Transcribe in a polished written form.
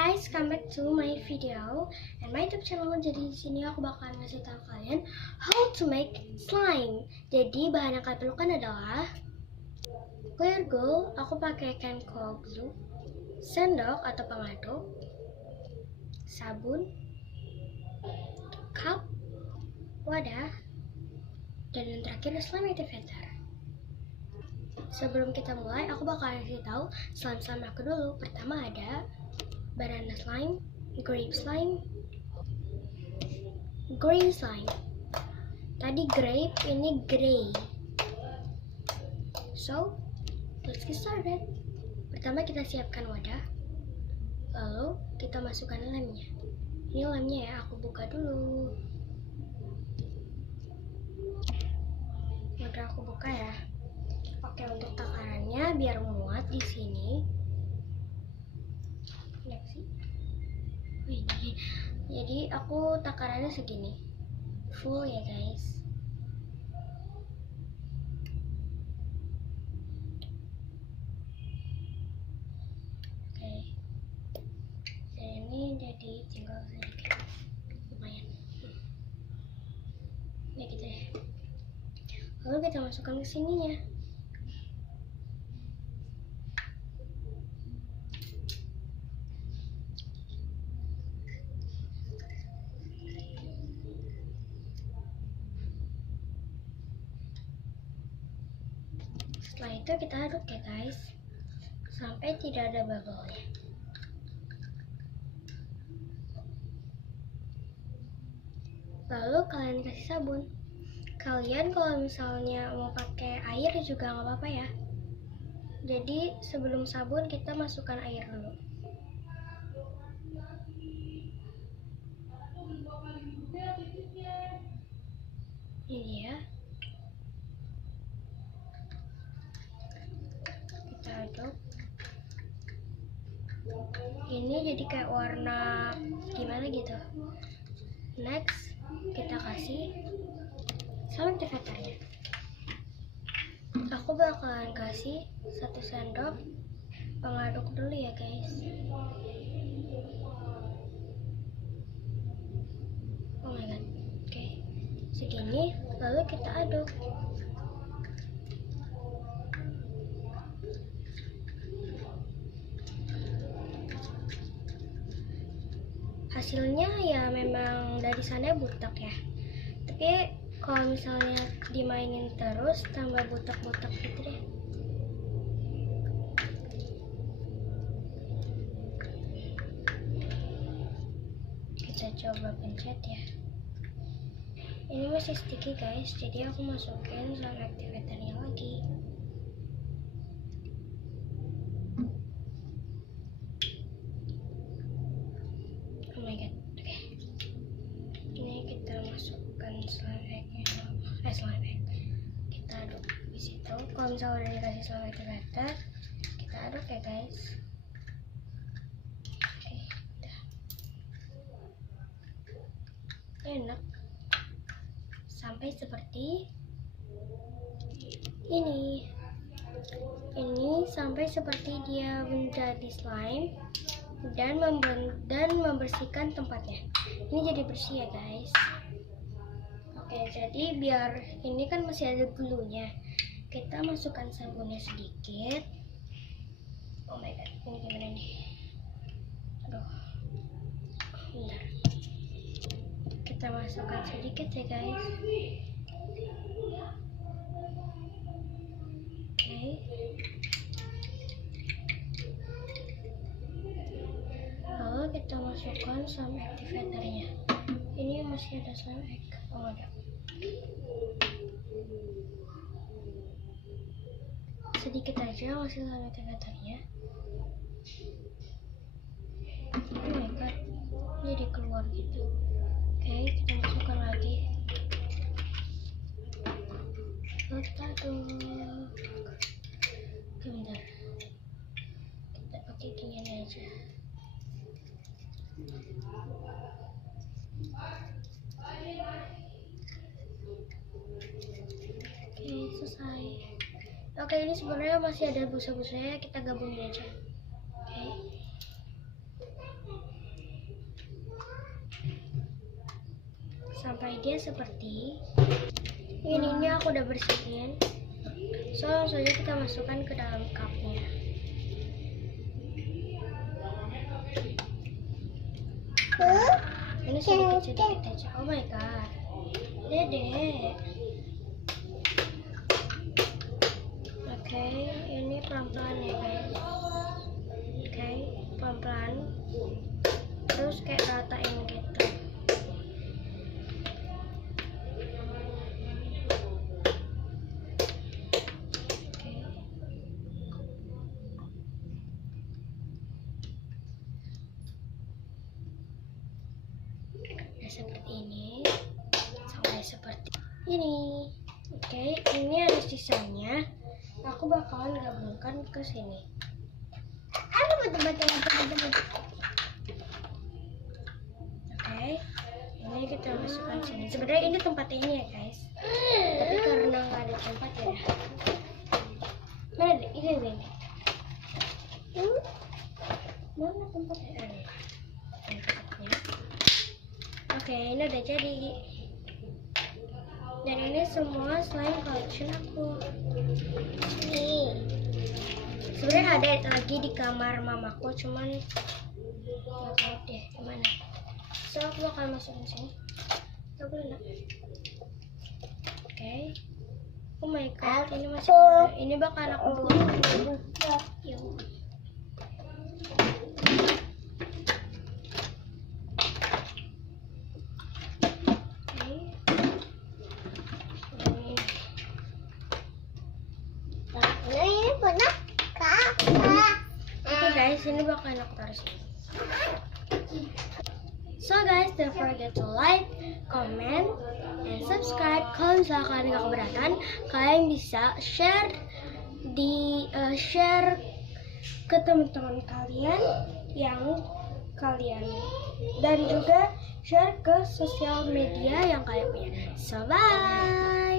guys, come back to my video and my YouTube channel. Jadi di sini aku bakalan ngasih tahu kalian how to make slime. Jadi bahan yang kalian perlukan adalah clear glue, aku pakai can cold glue, sendok atau pengaduk, sabun, cup, wadah, dan yang terakhir slime activator. Sebelum kita mulai, aku bakalan kasih tahu slime aku dulu. Pertama ada banana slime, grape slime, green slime. Tadi grape, ini gray. So, let's get started. Pertama kita siapkan wadah, lalu kita masukkan lemnya. Ini lemnya ya, aku buka dulu. Udah aku buka ya. Oke, untuk takarannya biar muat di sini. Lihat sih. Jadi aku takarannya segini. Full ya, guys. Oke. Dan ini jadi tinggal sedikit. Lumayan. Ya gitu ya. Lalu kita masukkan ke sininya. Setelah itu kita aduk ya guys, sampai tidak ada bubble-nya. Lalu kalian kasih sabun. Kalian kalau misalnya mau pakai air juga nggak apa-apa ya. Jadi sebelum sabun kita masukkan air dulu. Ini dia. Kita aduk. Ini jadi kayak warna gimana gitu. Next kita kasih slime activatornya. Aku bakalan kasih 1 sendok pengaduk dulu ya guys. Oh my god. Oke, segini. Lalu kita aduk. Hasilnya ya memang dari sana butek ya. Tapi kalau misalnya dimainin terus tambah butek-butek gitu deh. Kita coba pencet ya. Ini masih sticky guys, jadi aku masukin slime activatornya lagi. Oh my god, oke. Ini kita masukkan slime egg-nya. Slime egg. Kita aduk di situ. Kalau misalnya udah dikasih slime activator, kita aduk ya guys. Oke, udah. Enak. Sampai seperti ini. Ini sampai seperti dia menjadi slime dan membersihkan tempatnya. Ini jadi bersih ya guys. Oke, jadi biar ini kan masih ada glue-nya, kita masukkan sabunnya sedikit. Oh my god, ini gimana nih? Aduh, bentar. Kita masukkan sedikit ya guys. Oke. Lalu kita masukkan slime activatornya. Ini masih ada slime egg. Oh ada. Sedikit aja masih slime activatornya. Oh my god, jadi keluar gitu. Oke, kita masukkan lagi. Kita aduk. Bentar. Kita pakai gini aja. Oke, selesai. Oke, ini sebenarnya masih ada busa-busanya, kita gabungin aja. Oke. sampai dia seperti ini aku udah bersihin. So langsung aja kita masukkan ke dalam cupnya. Ini sedikit aja. Oh my god, Dede. Oke, ini pelan-pelan ya guys. Oke, pelan-pelan. Terus kayak ratain gitu. Seperti ini sampai seperti ini. Oke, ini ada sisanya. Aku bakalan gabungkan ke sini. Oke, ini kita masukkan sini. Sebenarnya ini tempatnya ini ya guys, tapi karena nggak ada tempat ya. Mana deh? Ini nih. Mana tempatnya? Oke, ini udah jadi. Dan ini semua slime collection aku. Nih. Sebenarnya ada lagi di kamar mamaku, cuman nggak tahu deh gimana. So aku bakal masukin sini. Coba nak. Oke. Oh my god, ini masih ada. Ini bakal aku buang. Yuk. Guys, ini bakal aku taruh sini. So guys, don't forget to like, comment, and subscribe. Kalau misalnya kalian gak keberatan, kalian bisa share ke teman-teman kalian yang kalian, dan juga share ke sosial media yang kalian punya. So bye.